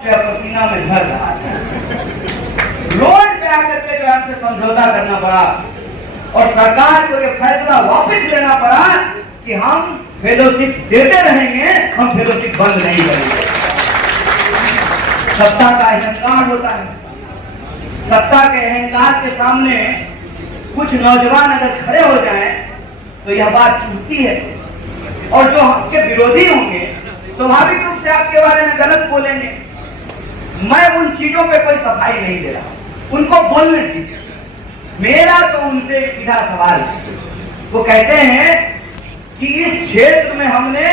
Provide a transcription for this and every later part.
पसीना में झड़ रहा था। रोड पे आकर के जो हमसे समझौता करना पड़ा और सरकार को ये फैसला वापस लेना पड़ा कि हम फेलोशिप देते रहेंगे, हम फेलोशिप बंद नहीं करेंगे। सत्ता का अहंकार होता है। सत्ता के अहंकार के सामने कुछ नौजवान अगर खड़े हो जाएं तो यह बात चूकती है, और जो आपके विरोधी होंगे स्वाभाविक रूप से आपके बारे में गलत बोलेंगे। मैं उन चीजों पे कोई सफाई नहीं दे रहा, उनको बोलने दीजिए। मेरा तो उनसे एक सीधा सवाल है। वो कहते हैं कि इस क्षेत्र में हमने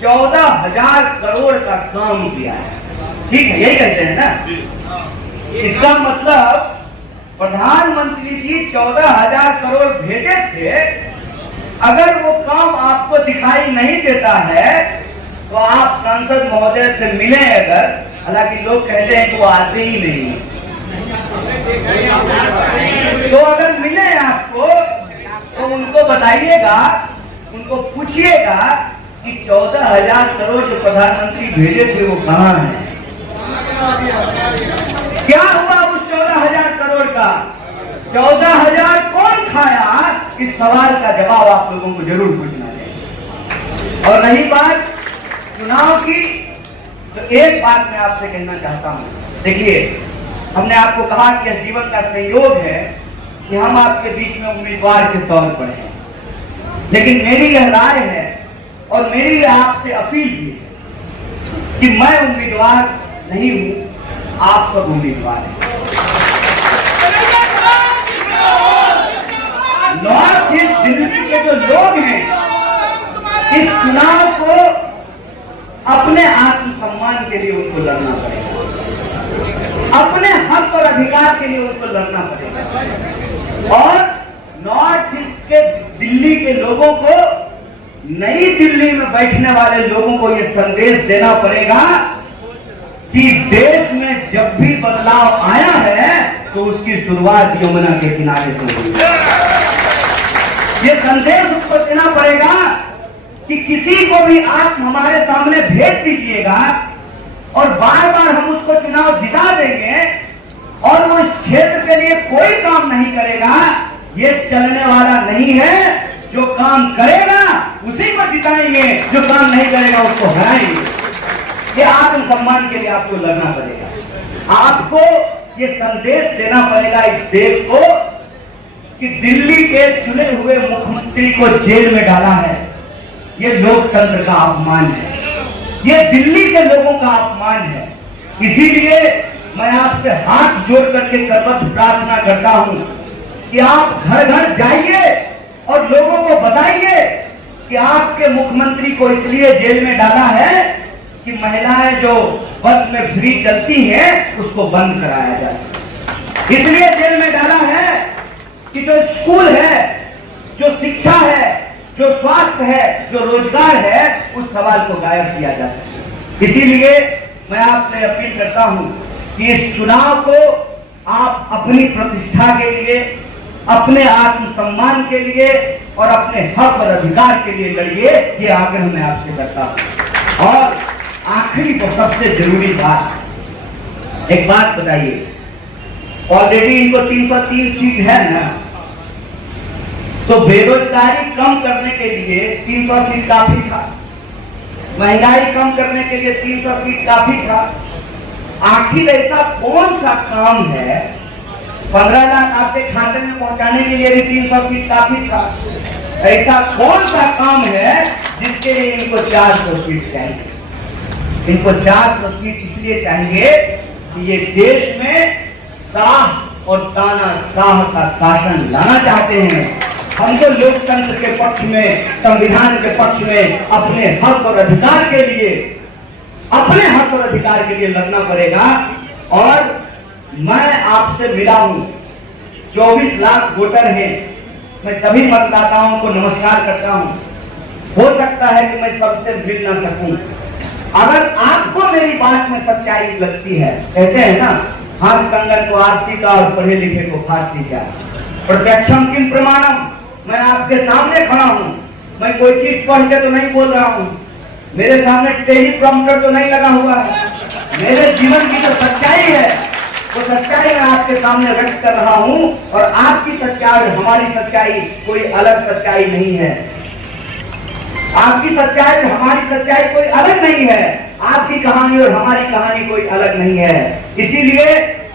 14,000 करोड़ का काम किया है, ठीक है, यही कहते हैं ना। इसका मतलब प्रधानमंत्री जी 14,000 करोड़ भेजे थे। अगर वो काम आपको दिखाई नहीं देता है तो आप सांसद महोदय से मिले अगर, हालांकि लोग कहते हैं कि वो आते ही नहीं है, तो अगर मिले आपको तो उनको बताइएगा, उनको पूछिएगा कि 14,000 करोड़ जो प्रधानमंत्री भेजे थे वो कहाँ है, क्या हुआ उस 14,000 करोड़ का, 14,000 कौन खाया। इस सवाल का जवाब आप लोगों को जरूर पूछना चाहिए। और रही बात चुनाव की, तो एक बात मैं आपसे कहना चाहता हूं। देखिए, हमने आपको कहा कि यह जीवन का संयोग है कि हम आपके बीच में उम्मीदवार के तौर पर हैं, लेकिन मेरी यह राय है और मेरी आपसे अपील भी है कि मैं उम्मीदवार नहीं हूं, आप सब उम्मीदवार हैं। नॉर्थ ईस्ट दिल्ली के जो लोग हैं, इस चुनाव को अपने आत्मसम्मान के लिए उनको लड़ना पड़ेगा, अपने हक और अधिकार के लिए उनको लड़ना पड़ेगा। और नॉर्थ ईस्ट के दिल्ली के लोगों को, नई दिल्ली में बैठने वाले लोगों को यह संदेश देना पड़ेगा कि इस देश में जब भी बदलाव आया है तो उसकी शुरुआत यमुना के किनारे से हुई। ये संदेश उसको देना पड़ेगा कि किसी को भी आप हमारे सामने भेज दीजिएगा और बार बार हम उसको चुनाव जिता देंगे और वो इस क्षेत्र के लिए कोई काम नहीं करेगा, ये चलने वाला नहीं है। जो काम करेगा उसी को जिताएंगे, जो काम नहीं करेगा उसको हराएंगे। ये आत्मसम्मान के लिए आपको लड़ना पड़ेगा। आपको ये संदेश देना पड़ेगा इस देश को कि दिल्ली के चुने हुए मुख्यमंत्री को जेल में डाला है, ये लोकतंत्र का अपमान है, ये दिल्ली के लोगों का अपमान है। इसीलिए मैं आपसे हाथ जोड़ करके करबद्ध प्रार्थना करता हूं कि आप घर घर जाइए और लोगों को बताइए कि आपके मुख्यमंत्री को इसलिए जेल में डाला है कि महिलाएं जो बस में फ्री चलती हैं उसको बंद कराया जा सके। इसलिए जेल में डाला है कि जो स्कूल है, जो शिक्षा है, जो स्वास्थ्य है, जो रोजगार है, उस सवाल को गायब किया जा सके। इसीलिए मैं आपसे अपील करता हूं कि इस चुनाव को आप अपनी प्रतिष्ठा के लिए, अपने आत्मसम्मान के लिए और अपने हक और अधिकार के लिए लड़िए। ये आग्रह मैं आपसे करता हूं। और आखिरी तो सबसे जरूरी बात, एक बात बताइए, ऑलरेडी इनको 303 सीट है ना, तो बेरोजगारी कम करने के लिए 300 सीट काफी था, महंगाई कम करने के लिए 300 सीट काफी था। आखिर ऐसा कौन सा काम है, 15 लाख आपके खाते में पहुंचाने के लिए भी 300 सीट काफी था। ऐसा कौन सा काम है जिसके लिए इनको 400 सीट चाहिए। इनको 400 सीट इसलिए चाहिए कि ये देश में शाह और तानाशाह का शासन लाना चाहते हैं। हमको लोकतंत्र के पक्ष में, संविधान के पक्ष में अपने हक और अधिकार के लिए, अपने हक और अधिकार के लिए लड़ना पड़ेगा। और मैं आपसे मिला हूं, 24 लाख वोटर हैं, मैं सभी मतदाताओं को नमस्कार करता हूं। हो सकता है कि मैं सबसे मिल ना सकूं। अगर आपको मेरी बात में सच्चाई लगती है, कहते हैं ना, हाथ कंगन को आरसी का और पढ़े लिखे को फारसी का, प्रत्यक्षम किम प्रमाणम। मैं आपके सामने खड़ा हूं, मैं कोई चीज पढ़ के तो नहीं बोल रहा हूं, मेरे सामने टेलीप्रॉम्प्टर तो नहीं लगा हुआ है, मेरे जीवन की जो सच्चाई है वो सच्चाई मैं आपके सामने व्यक्त कर रहा हूं, और आपकी सच्चाई हमारी सच्चाई कोई अलग सच्चाई नहीं है। आपकी सच्चाई हमारी सच्चाई कोई अलग नहीं है। आपकी कहानी और हमारी कहानी कोई अलग नहीं है। इसीलिए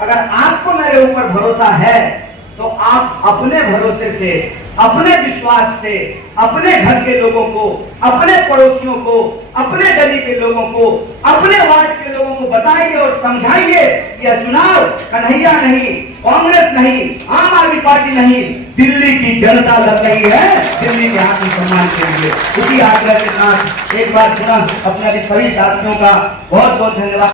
अगर आपको मेरे ऊपर भरोसा है तो आप अपने भरोसे से, अपने विश्वास से, अपने घर के लोगों को, अपने पड़ोसियों को, अपने गली के लोगों को, अपने वार्ड के लोगों को बताइए और समझाइए कि यह चुनाव कन्हैया नहीं, कांग्रेस नहीं, आम आदमी पार्टी नहीं, दिल्ली की जनता लड़ रही है, दिल्ली के आत्मसम्मान के लिए। उसी आग्रह के साथ एक बार पुनः अपने सभी साथियों का बहुत बहुत धन्यवाद।